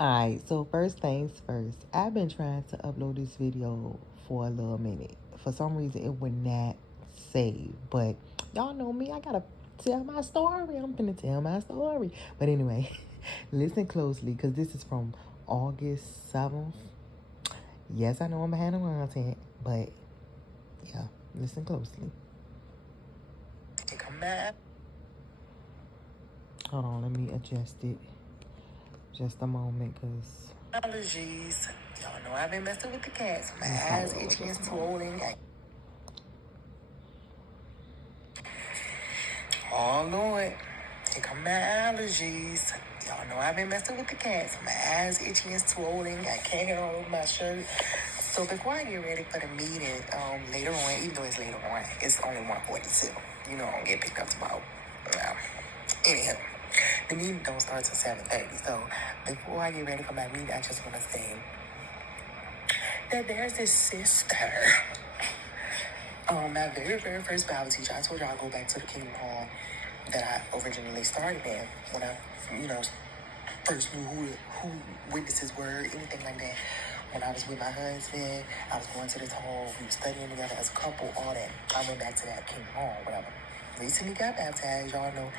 Alright, so first things first. I've been trying to upload this video for a little minute. For some reason, it would not save. But y'all know me, I gotta tell my story. I'm gonna tell my story. But anyway, listen closely because this is from August 7th. Yes, I know I'm behind on content, but yeah, listen closely. Come back. Hold on, let me adjust it. Just a moment, because allergies. Y'all know I've been messing with the cats. My eyes itchy and swollen. Oh Lord, here come my allergies. Y'all know I've been messing with the cats. My eyes itchy and swollen. I can't get all over my shirt. So before I get ready for the meeting, later on, even though it's later on, it's only 1:42. You know I don't get picked up tomorrow. Anyhow, the meeting don't start till 7:30. So before I get ready for my meeting, I just want to say that there's this sister. My very, very first Bible teacher, I told y'all I go back to the Kingdom Hall that I originally started in when I, first knew who witnesses were, anything like that. When I was with my husband, I was going to this hall, we were studying together as a couple, all that. I went back to that Kingdom Hall, whatever. Recently got baptized, y'all know,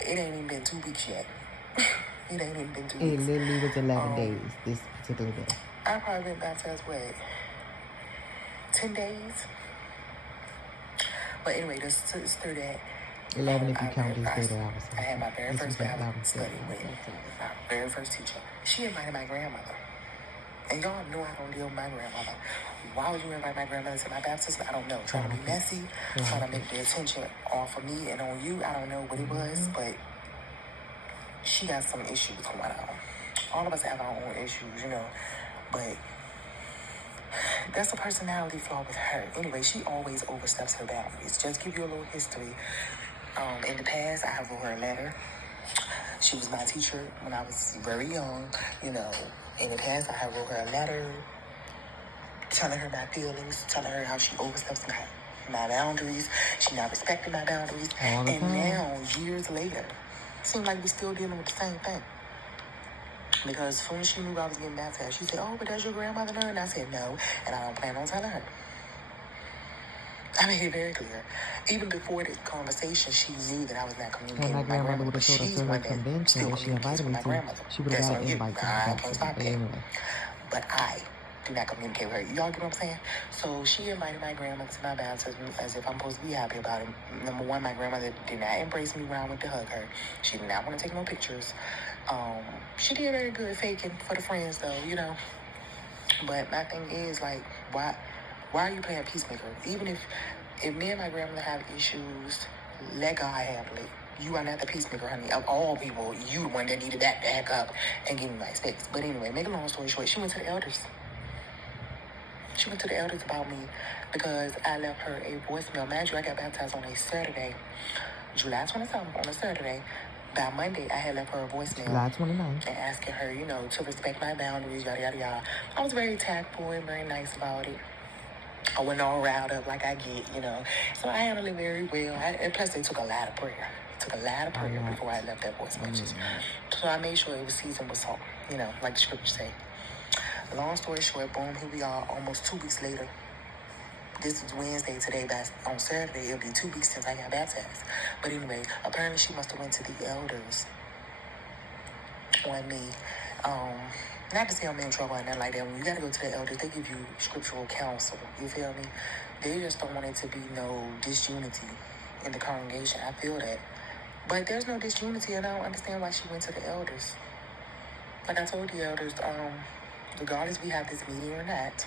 it ain't even been 2 weeks yet. It ain't even been 2 weeks. It literally was 11 days, this particular day. I probably been baptized, 10 days? But anyway, the sister that 11 if you count this day that I was I had my very first Bible study with my very first teacher. She invited my grandmother. And y'all know I don't deal with my grandmother. Why would you invite my grandmother to my baptism? I don't know. Trying to be messy, trying to make the attention off of me and on you. I don't know what it was, but she got some issues going on. All of us have our own issues, but that's a personality flaw with her. Anyway, she always oversteps her boundaries. Just give you a little history. In the past, I wrote her a letter. She was my teacher when I was very young. In the past, I wrote her a letter telling her my feelings, telling her how she oversteps my boundaries. She not respecting my boundaries. And now, years later, it seems like we're still dealing with the same thing. Because as soon as she knew I was getting baptized, she said, "Oh, but does your grandmother know?" And I said, "No, and I don't plan on telling her." I made it very clear. Even before this conversation, she knew that I was not communicating with my grandmother. But she's one that still communicates with my grandmother. That's on you. I can't stop that. But I do not communicate with her. Y'all get what I'm saying? So she invited my grandmother to my baptism as if I'm supposed to be happy about it. Number one, my grandmother did not embrace me when I went to hug her. She did not want to take no pictures. She did very good faking for the friends, though, But my thing is, why are you playing peacemaker? Even if me and my grandmother have issues, let God handle it. You are not the peacemaker, honey. Of all people, you the one that needed that back up and give me my space. But anyway, make a long story short, she went to the elders. She went to the elders about me because I left her a voicemail. Mind you, I got baptized on a Saturday, July 27th, on a Saturday. By Monday, I had left her a voicemail. July 29th. And asking her, to respect my boundaries, yada, yada, yada. I was very tactful and very nice about it. I wasn't all riled up like I get, So I handled it very well. And plus, it took a lot of prayer. Before I left that voice message. So I made sure it was seasoned with salt, like the scripture say. Long story short, boom, here we are almost 2 weeks later. This is Wednesday today, but on Saturday, it'll be 2 weeks since I got baptized. But anyway, apparently she must have went to the elders on me. Not to say I'm in trouble or nothing like that. When you got to go to the elders, they give you scriptural counsel. You feel me? They just don't want it to be no disunity in the congregation. I feel that. But there's no disunity, and I don't understand why she went to the elders. Like I told the elders, regardless we have this meeting or not,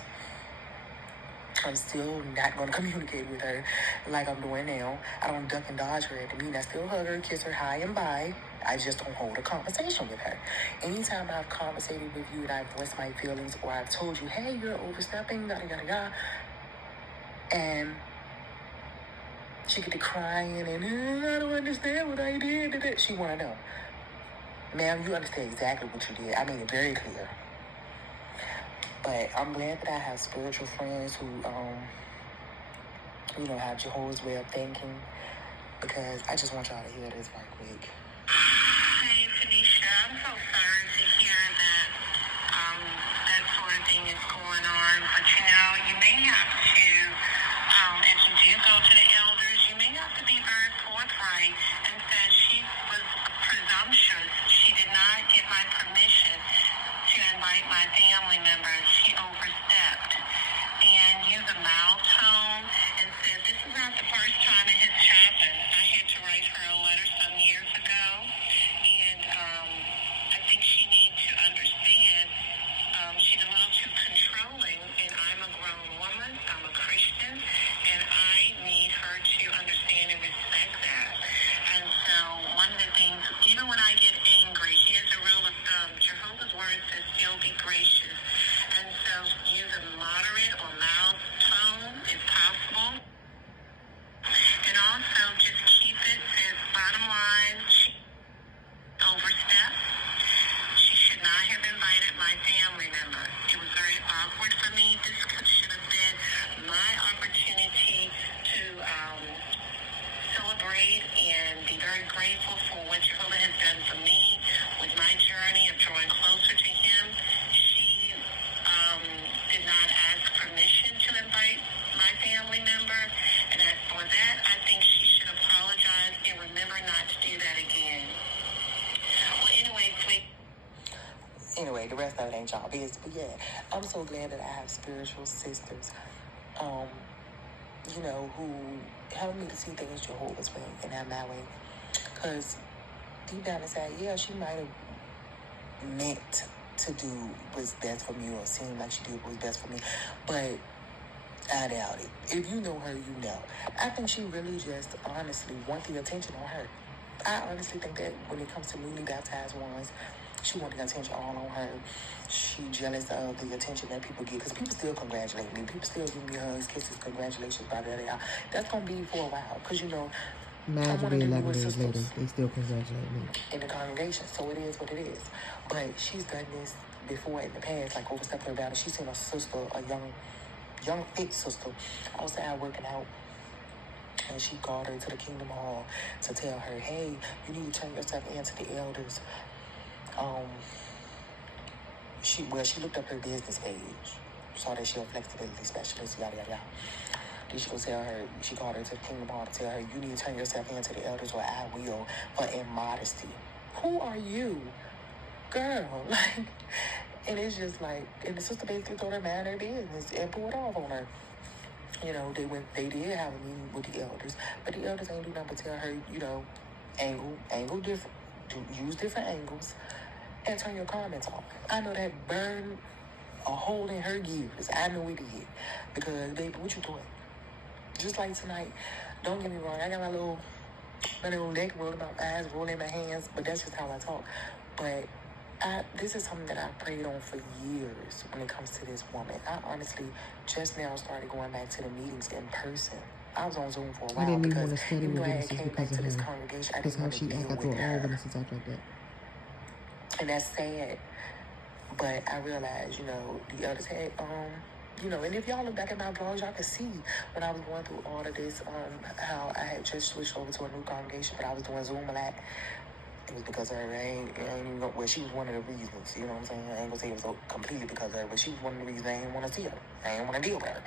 I'm still not going to communicate with her like I'm doing now. I don't duck and dodge her at the meeting. I still hug her, kiss her high and by. I just don't hold a conversation with her. Anytime I've conversated with you and I've voiced my feelings or I've told you, hey, you're overstepping, yada, yada, yada, and she get to crying and, I don't understand what I did. She want to know. Ma'am, you understand exactly what you did. I made it very clear. But I'm glad that I have spiritual friends who, have Jehovah's way of thinking, because I just want y'all to hear this right quick. Hey, Tanisha, I'm so sorry to hear that my family members, she overstepped and used a mild tone and said, this is not the first time it has happened. I had to write her a letter some years ago, and I think she needs to understand she's a little too controlling, and I'm a grown woman, I'm a Christian, and I need her to understand and respect that. And so one of the things, even when I get angry, here's a rule of thumb. Jehovah's Word says still be gracious. And so use a moderate or mild tone if possible. And also just keep it as bottom line, she overstepped. She should not have invited my family member. It was very awkward for me. This should have been my opportunity to celebrate and be very grateful for what Jehovah has done for me with my journey of drawing closer to Him. She did not ask permission to invite my family member, and for that, I think she should apologize and remember not to do that again. Well, anyway, the rest of it ain't y'all business, but yeah, I'm so glad that I have spiritual sisters, who help me to see things Jehovah's way and not my way. Because deep down inside, yeah, she might have meant to do what's best for me or seem like she did what was best for me, but I doubt it. If you know her, you know. I think she really just honestly wants the attention on her. I honestly think that when it comes to newly baptized ones, she wants the attention all on her. She jealous of the attention that people get, because people still congratulate me. People still give me hugs, kisses, congratulations, blah, blah, blah. That's going to be for a while, because, Imagine 11 days later, they still congratulate me. In the congregation, so it is what it is. But she's done this before in the past, like overstepped her boundaries. She's seen a sister, a young fit sister, outside working out. And she called her to the Kingdom Hall to tell her, hey, you need to turn yourself into the elders. She looked up her business page, saw that she was a flexibility specialist, yada, yada, yada. Then she called her to the Kingdom Hall to tell her, you need to turn yourself into the elders or I will, for immodesty. Who are you? Girl, and it's just and the sister basically told her mind her business and pulled off on her. They did have a meeting with the elders, but the elders ain't do nothing but tell her, angle different, use different angles, and turn your comments off. I know that burned a hole in her gears. I know it did. Because, baby, what you doing? Just like tonight, don't get me wrong, I got my little neck rolling, my eyes rolling, my hands, but that's just how I talk. But this is something that I've prayed on for years when it comes to this woman. I honestly just now started going back to the meetings in person. I was on Zoom for a while. I didn't even want to study with witnesses because of her. Because how she act, I thought all witnesses act like that. And that's sad. But I realized, the others had, and if y'all look back at my vlogs, y'all can see when I was going through all of this, how I had just switched over to a new congregation, but I was doing Zoom a lot. It was because of her. I ain't even know, she was one of the reasons, you know what I'm saying? I ain't gonna say it was completely because of her, but she was one of the reasons I didn't want to see her. I didn't want to deal with her.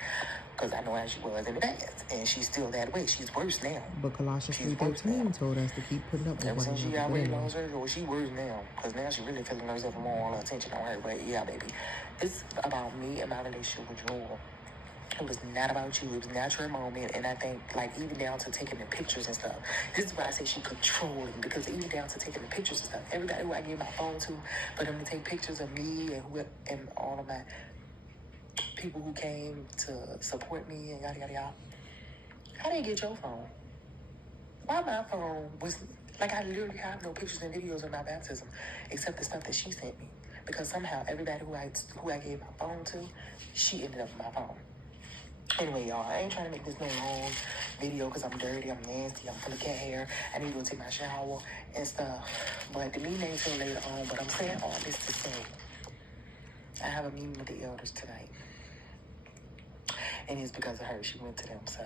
Because I know how she was in the past. And she's still that way. She's worse now. But Colossians 3:13 told us to keep putting up with one another. She already lost her, or she worse now. Because now she really feeling herself more all the attention on her. But yeah, baby. It's about me and my relationship with Joel. It was not about you. It was not your moment. And I think, even down to taking the pictures and stuff. This is why I say she controlling. Because even down to taking the pictures and stuff. Everybody who I gave my phone to, for them to take pictures of me and all of my people who came to support me and yada, yada, yada. How did you get your phone? Why my phone was... I literally have no pictures and videos of my baptism. Except the stuff that she sent me. Because somehow, everybody who I gave my phone to, she ended up with my phone. Anyway, y'all, I ain't trying to make this no long video because I'm dirty, I'm nasty, I'm full of cat hair. I need to go take my shower and stuff. But the meeting ain't till later on. But I'm saying all this to say, I have a meeting with the elders tonight. And it's because of her. She went to them. So,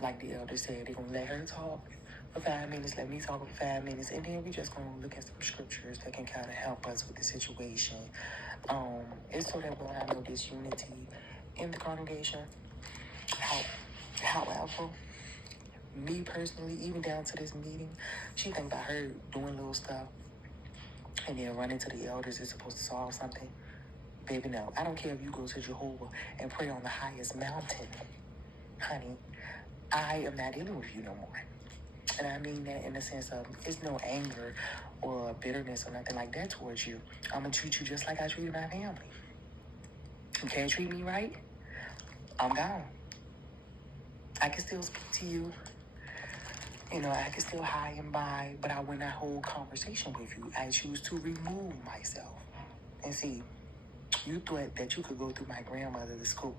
like the elder said, they're going to let her talk for 5 minutes, let me talk for 5 minutes, and then we just going to look at some scriptures that can kind of help us with the situation. It's so that we'll have no disunity in the congregation. However, me personally, even down to this meeting, she think about her doing little stuff and then running to the elders is supposed to solve something. Baby, no. I don't care if you go to Jehovah and pray on the highest mountain. Honey, I am not dealing with you no more. And I mean that in the sense of it's no anger or bitterness or nothing like that towards you. I'm going to treat you just like I treated my family. You can't treat me right, I'm gone. I can still speak to you. You know, I can still high and by, but I win that whole conversation with you. I choose to remove myself. And see, you thought that you could go through my grandmother's scope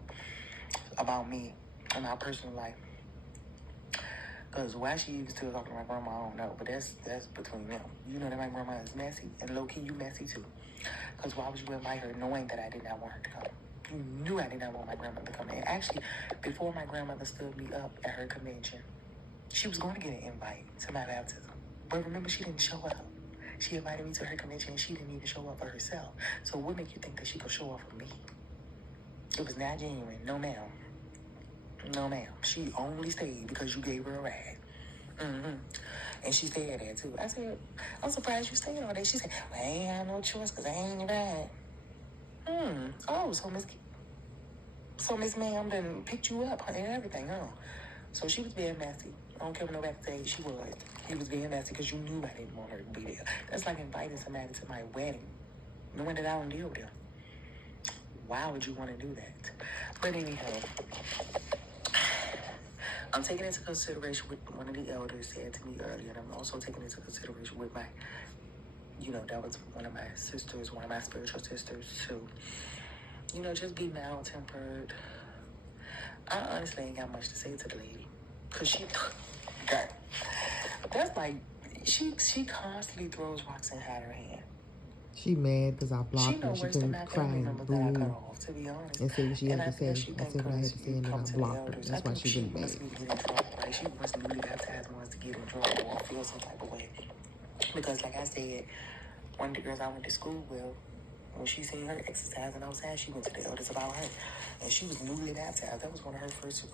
about me and my personal life. Because why she even still talking to my grandma, I don't know. But that's between them. You know that my grandma is messy. And low-key, you messy too. Because why would you invite her knowing that I did not want her to come? You knew I did not want my grandmother to come in. Actually, before my grandmother stood me up at her convention, she was going to get an invite to my baptism. But remember, she didn't show up. She invited me to her convention and she didn't even show up for herself. So what make you think that she could show up for me? It was not genuine. No, ma'am. No, ma'am. She only stayed because you gave her a ride. Mm-hmm. And she stayed there too. I said, I'm surprised you stayed all day. She said, well, I ain't have no choice because I ain't ride. Oh, so Miss Ma'am done picked you up and everything, huh? So she was being messy. I don't care what nobody say, she was. He was being messy because you knew I didn't want her to be there. That's like inviting somebody to my wedding, knowing that I don't deal with them. Why would you want to do that? But anyhow, I'm taking into consideration what one of the elders said to me earlier, and I'm also taking into consideration with my, that was one of my sisters, one of my spiritual sisters too. Just be mild-tempered. I honestly ain't got much to say to the lady. Because she, God, that's like, she constantly throws rocks and hide her hand. She mad because I blocked her. She couldn't cry and boo off, to be honest. and say what she had to say. I said what I had to say and then I blocked her. That's why she really mad. She wants newly baptized, wants to get in trouble or feel some type of way. Because like I said, one of the girls I went to school with, when she seen her exercising outside, she went to the elders about her. And she was newly baptized. That was one of her first,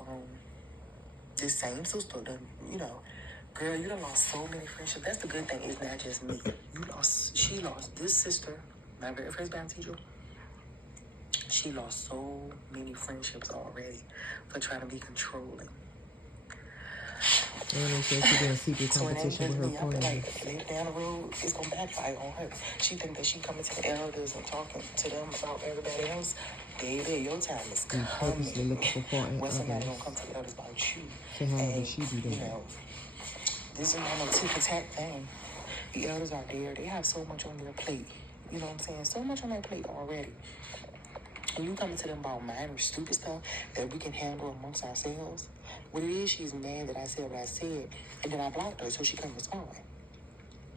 this same sister, girl, you done lost so many friendships. That's the good thing, it's not just me. She lost this sister, my very first Bible teacher. She lost so many friendships already for trying to be controlling. And they said she did a secret competition with her friends. Like, later down the road, it's going to backfire on her. She think that she coming to the elders and talking to them about everybody else. Baby, your time is coming. What's somebody going to come to the elders about you? So how does she do that? This is not no tick-tack thing. The elders are there. They have so much on their plate. You know what I'm saying? So much on their plate already. And you coming to them about minor, stupid stuff that we can handle amongst ourselves. What it is, she's mad that I said what I said, and then I blocked her so she couldn't respond.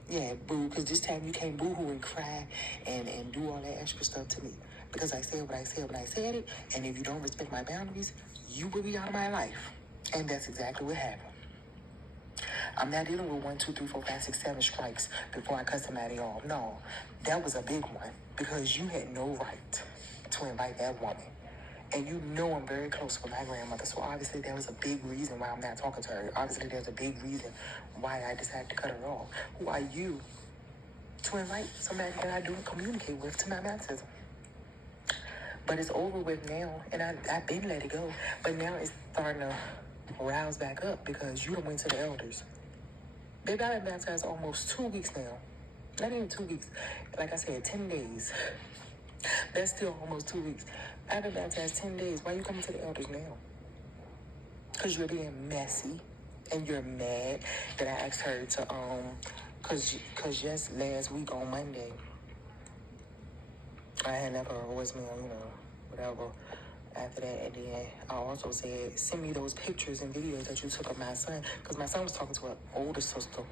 Yeah, boo, because this time you can't boo-hoo and cry and do all that extra stuff to me. Because I said what I said when I said it, and if you don't respect my boundaries, you will be out of my life. And that's exactly what happened. I'm not dealing with 1, 2, 3, 4, 5, 6, 7 strikes before I cut somebody off. No, that was a big one because you had no right to invite that woman. And you know I'm very close with my grandmother, so obviously there was a big reason why I'm not talking to her. Obviously there's a big reason why I decided to cut her off. Who are you to invite somebody that I don't communicate with to my baptism? But it's over with now, and I've been let it go. But now it's starting to rouse back up because you done went to the elders. Baby, I've been baptized almost 2 weeks now. Not even 2 weeks. Like I said, 10 days. That's still almost 2 weeks. I've been baptized 10 days. Why are you coming to the elders now? Because you're being messy and you're mad that I asked her to, because just last week on Monday, I had left her a voicemail, whatever. After that, and then I also said, send me those pictures and videos that you took of my son, because my son was talking to an older sister.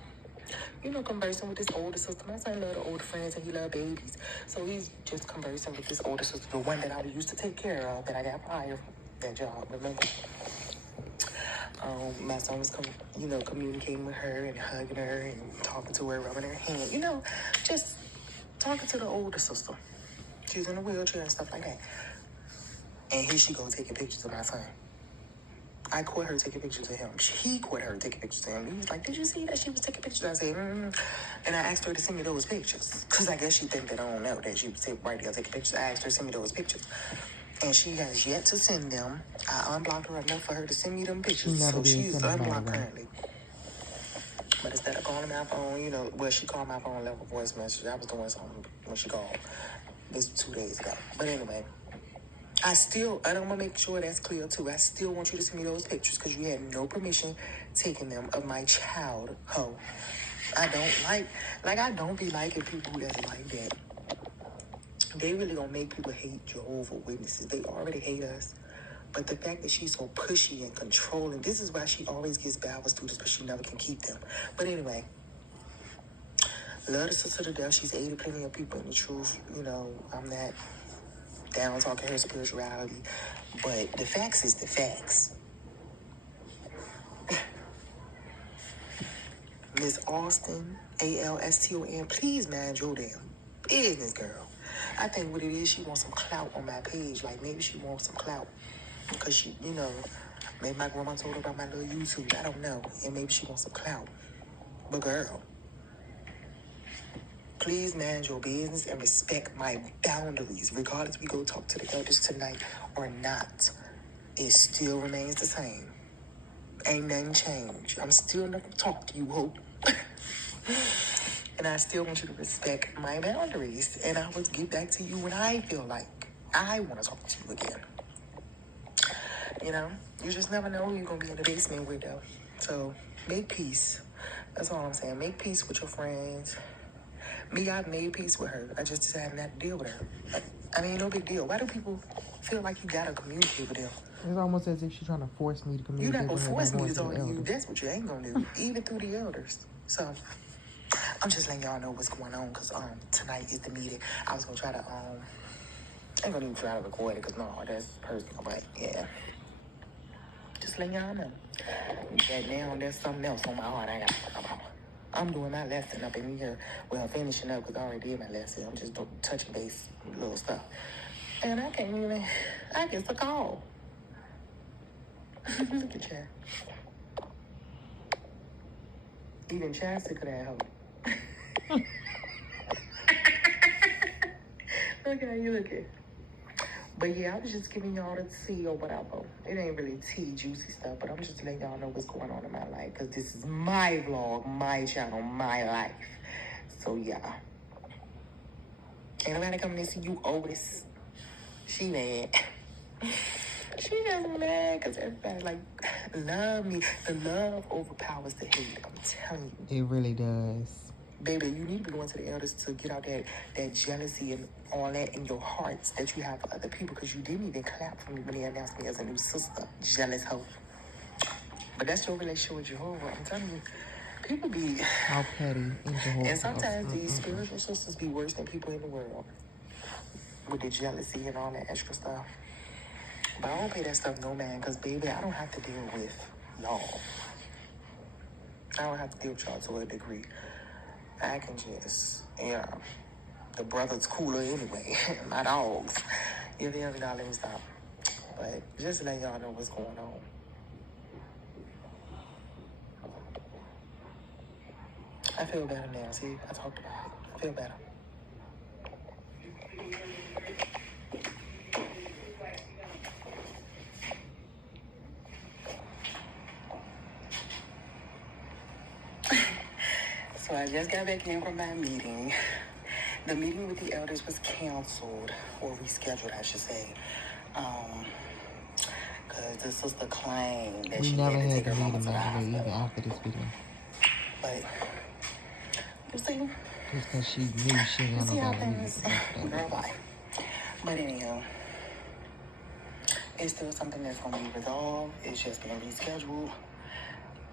Conversing with this older sister. My son loved the older friends and he loved babies. So he's just conversing with this older sister, the one that I used to take care of, that I got fired from that job, remember? My son was, communicating with her and hugging her and talking to her, rubbing her hand, just talking to the older sister. She's in a wheelchair and stuff like that. And here she go taking pictures of my son. I caught her taking pictures of him. He caught her taking pictures of him. He was like, did you see that she was taking pictures? I said, And I asked her to send me those pictures. Because I guess she think that I don't know that she was right there taking pictures. I asked her to send me those pictures. And she has yet to send them. I unblocked her enough for her to send me them pictures. So she's unblocked currently. But instead of calling my phone, she called my phone, left a voice message. I was doing something when she called. This was 2 days ago. But anyway, I don't want to make sure that's clear too. I still want you to send me those pictures because you had no permission taking them of my child. Ho. I don't I don't be liking people that's like that. They really gonna make people hate Jehovah's Witnesses. They already hate us. But the fact that she's so pushy and controlling, this is why she always gets Bible students, but she never can keep them. But anyway, love the sister to death. She's aided plenty of people in the truth. I'm not down talking her spirituality. But the facts is the facts. Miss Austin, Alston, please mind your damn business, girl. I think what it is, she wants some clout on my page. Like, maybe she wants some clout. Because she, maybe my grandma told her about my little YouTube. I don't know. And maybe she wants some clout. But girl, please manage your business and respect my boundaries. Regardless we go talk to the elders tonight or not, it still remains the same. Ain't nothing changed. I'm still not going to talk to you, Hope. And I still want you to respect my boundaries. And I will get back to you when I feel like I want to talk to you again. You just never know who you're going to be in the basement with, though. So, make peace. That's all I'm saying. Make peace with your friends. Me, I've made peace with her. I just decided not to deal with her. No big deal. Why do people feel like you got to communicate with them? It's almost as if she's trying to force me to communicate with her. You're not going to force me to talk to you. That's what you ain't going to do, even through the elders. So, I'm just letting y'all know what's going on, because tonight is the meeting. I was going to try to, I ain't going to even try to record it, because no, that's personal, but yeah. Just letting y'all know that now there's something else on my heart I got to talk about. I'm doing my lesson up in here. Well, finishing up because I already did my lesson. I'm just touching base little stuff. And I get the call. Look at Chad. Even Chad sick of that hoe. Look how you looking. But yeah, I was just giving y'all the tea or whatever. It ain't really tea, juicy stuff, but I'm just letting y'all know what's going on in my life, because this is my vlog, my channel, my life. So yeah. Ain't nobody coming to see you, Otis. She mad. She just mad because everybody love me. The love overpowers the hate. I'm telling you. It really does. Baby, you need to be going to the elders to get out that jealousy and all that in your hearts that you have for other people, because you didn't even clap for me when they announced me as a new sister. Jealous hoe. But that's your relationship with Jehovah. I'm telling you, people be... How petty in Jehovah. And sometimes these spiritual sisters be worse than people in the world. With the jealousy and all that extra stuff. But I don't pay that stuff no man, because baby, I don't have to deal with y'all. I don't have to deal with y'all to a degree. I can just, the brother's cooler anyway. My dogs. You feel me? Now let me stop. But just to let y'all know what's going on. I feel better now. See, I talked about it. I feel better. So I just got back in from my meeting. The meeting with the elders was canceled, or rescheduled, I should say. Because the sister claimed that she never had to had take the her mama meeting, to the by the way, hospital. even after this video. But, you see? Just because she knew she ain't got nobody reason. Girl, bye. But anyhow, it's still something that's going to be resolved. It's just being rescheduled.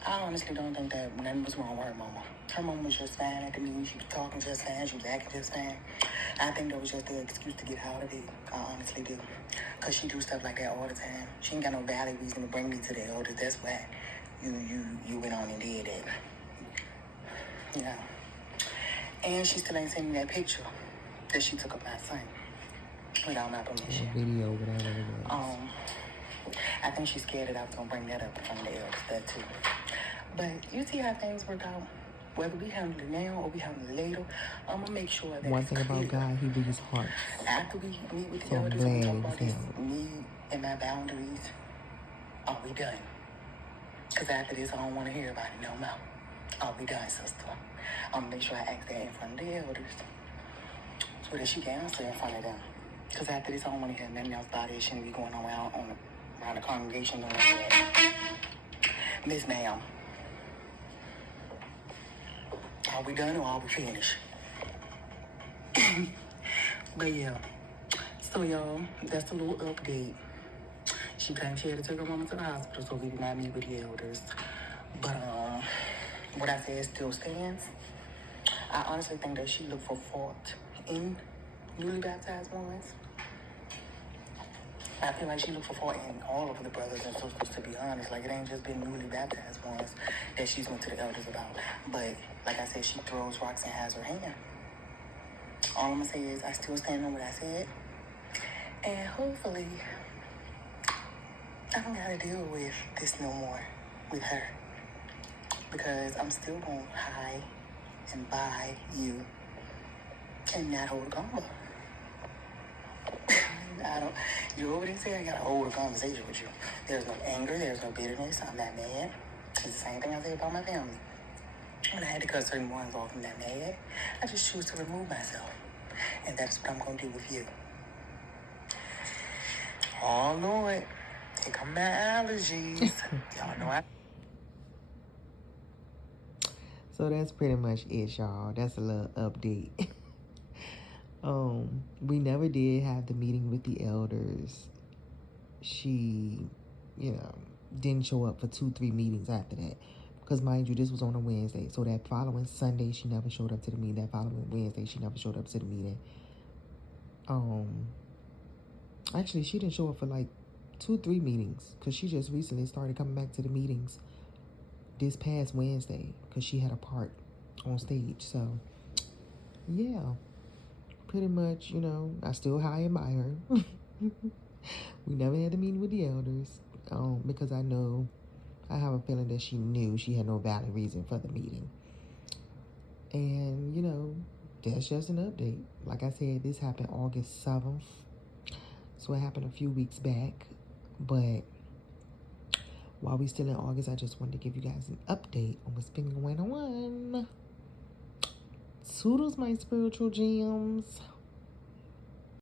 I honestly don't think that nothing was wrong with her mama. Her mama was just fine at the meeting. She was talking just fine. She was acting just fine. I think that was just an excuse to get out of it. I honestly do. Because she do stuff like that all the time. She ain't got no valid reason to bring me to the elders. That's why you went on and did that. Yeah. And she still ain't sent me that picture that she took of my son without my permission. Video, whatever it was. I think she's scared that I was going to bring that up in front of the elders, that too. But you see how things work out. Whether we handle it now or we handle it later, I'm going to make sure that one thing about God, he reads hearts. after we meet with the So I'm elders, we glad talk it was about this, held. me and my boundaries, are we done? Because after this, I don't want to hear about it no more. Are we done, sister? I'm going to make sure I ask that in front of the elders so that she can answer in front of them. Because after this, I don't want to hear nothing else about it. Shouldn't be going around the congregation doing that. Miss Ma'am, are we done or are we finished? But yeah, so y'all, that's a little update. She claimed she had to take her mama to the hospital, so we did not meet with the elders. But what I said still stands. I honestly think that she looked for fault in newly baptized ones. I feel like she looked for fault in all of the brothers and sisters, to be honest. Like, it ain't just been newly baptized ones that she's went to the elders about. But, like I said, she throws rocks and has her hand. All I'm going to say is I still stand on what I said. And hopefully, I don't got to deal with this no more with her. Because I'm still going to hide and buy you and not hold a combo. You over there say I gotta hold a conversation with you. There's no anger, there's no bitterness, I'm not mad. It's the same thing I say about my family. When I had to cut certain ones off, I'm not mad. I just choose to remove myself. And that's what I'm gonna do with you. Oh Lord, here come my allergies. Y'all know I... So that's pretty much it, y'all. That's a little update. We never did have the meeting with the elders. She, didn't show up for 2-3 meetings after that. Because mind you, this was on a Wednesday. So that following Sunday, she never showed up to the meeting. That following Wednesday, she never showed up to the meeting. Actually, she didn't show up for like 2-3 meetings. Because she just recently started coming back to the meetings this past Wednesday. Because she had a part on stage. So, yeah. Pretty much, I still high and by her. We never had a meeting with the elders because I have a feeling that she knew she had no valid reason for the meeting. And, that's just an update. Like I said, this happened August 7th. So it happened a few weeks back. But while we still in August, I just wanted to give you guys an update on what's been going on. Toodles, my spiritual gems.